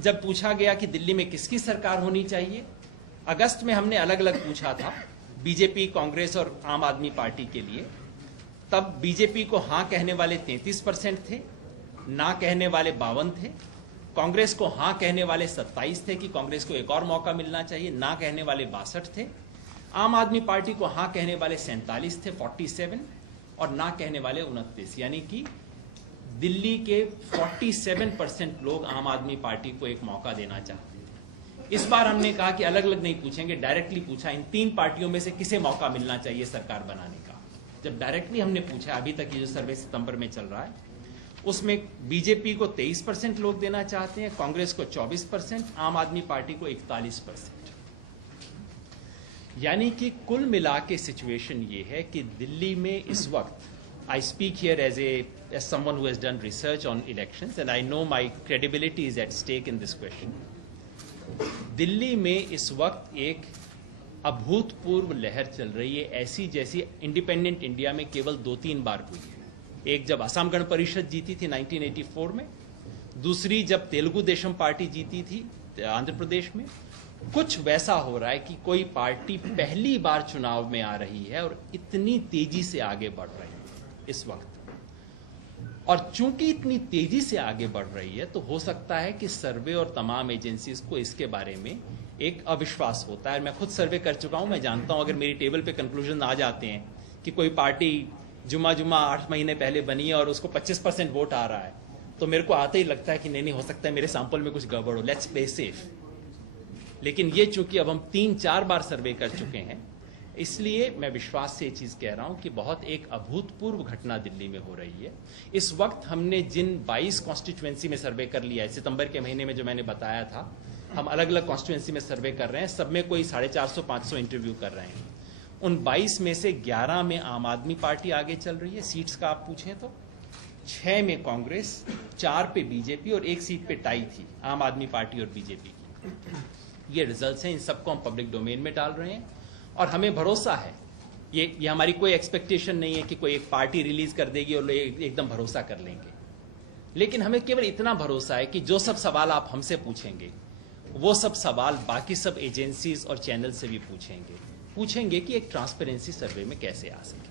जब पूछा गया कि दिल्ली में किसकी सरकार होनी चाहिए, अगस्त में हमने अलग अलग पूछा था, बीजेपी, कांग्रेस और आम आदमी पार्टी के लिए। तब बीजेपी को हां कहने वाले 33% थे, ना कहने वाले 52 थे। कांग्रेस को हां कहने वाले 27 थे कि कांग्रेस को एक और मौका मिलना चाहिए, ना कहने वाले 62 थे। आम आदमी पार्टी को हां कहने वाले 47 थे, 47, और ना कहने वाले 29, यानी कि दिल्ली के 47% लोग आम आदमी पार्टी को एक मौका देना चाहते थे। इस बार हमने कहा कि अलग अलग नहीं पूछेंगे, डायरेक्टली पूछा इन तीन पार्टियों में से किसे मौका मिलना चाहिए सरकार बनाने का। जब डायरेक्टली हमने पूछा, अभी तक ये जो सर्वे सितंबर में चल रहा है, उसमें बीजेपी को 23% लोग देना चाहते हैं, कांग्रेस को 24%, आम आदमी पार्टी को 41%। यानी कि कुल मिला के सिचुएशन ये है कि दिल्ली में इस वक्त, I speak here as someone who has done research on elections and I know my credibility is at stake in this question. Delhi में इस वक्त एक अभूतपूर्व लहर चल रही है, ऐसी जैसी इंडिपेंडेंट इंडिया में केवल 2-3 बार हुई है। एक जब असम गण परिषद जीती थी 1984 में, दूसरी जब तेलुगु देशम पार्टी जीती थी आंध्र प्रदेश में। कुछ वैसा हो रहा है कि कोई पार्टी पहली बार चुनाव में आ रही है और इतनी तेजी से आगे बढ़ रही है इस वक्त। और चूंकि इतनी तेजी से आगे बढ़ रही है, तो हो सकता है कि सर्वे और तमाम एजेंसीज को इसके बारे में एक अविश्वास होता है। मैं खुद सर्वे कर चुका हूं, मैं जानता हूं अगर मेरी टेबल पे कंक्लूजन आ जाते हैं कि कोई पार्टी जुमा 8 महीने पहले बनी है और उसको 25% वोट आ रहा है, तो मेरे को आते ही लगता है कि नहीं हो सकता है मेरे सैंपल में कुछ गड़बड़ हो, लेट्स प्ले सेफ। लेकिन ये चूंकि अब हम 3-4 बार सर्वे कर चुके हैं, इसलिए मैं विश्वास से ये चीज कह रहा हूं कि बहुत एक अभूतपूर्व घटना दिल्ली में हो रही है। इस वक्त हमने जिन 22 कॉन्स्टिट्यूएंसी में सर्वे कर लिया है, सितंबर के महीने में जो मैंने बताया था, हम अलग अलग कॉन्स्टिट्यूएंसी में सर्वे कर रहे हैं, सब में कोई 450-500 इंटरव्यू कर रहे हैं। उन 22 में से 11 में आम आदमी पार्टी आगे चल रही है सीट्स का आप पूछें तो, 6 में कांग्रेस, 4 पे बीजेपी और 1 सीट पे टाई थी आम आदमी पार्टी और बीजेपी की। ये रिजल्ट्स हैं, इन सबको हम पब्लिक डोमेन में डाल रहे हैं और हमें भरोसा है, ये हमारी कोई एक्सपेक्टेशन नहीं है कि कोई एक पार्टी रिलीज कर देगी और एकदम भरोसा कर लेंगे। लेकिन हमें केवल इतना भरोसा है कि जो सब सवाल आप हमसे पूछेंगे, वो सब सवाल बाकी सब एजेंसीज और चैनल से भी पूछेंगे कि एक ट्रांसपेरेंसी सर्वे में कैसे आ सके।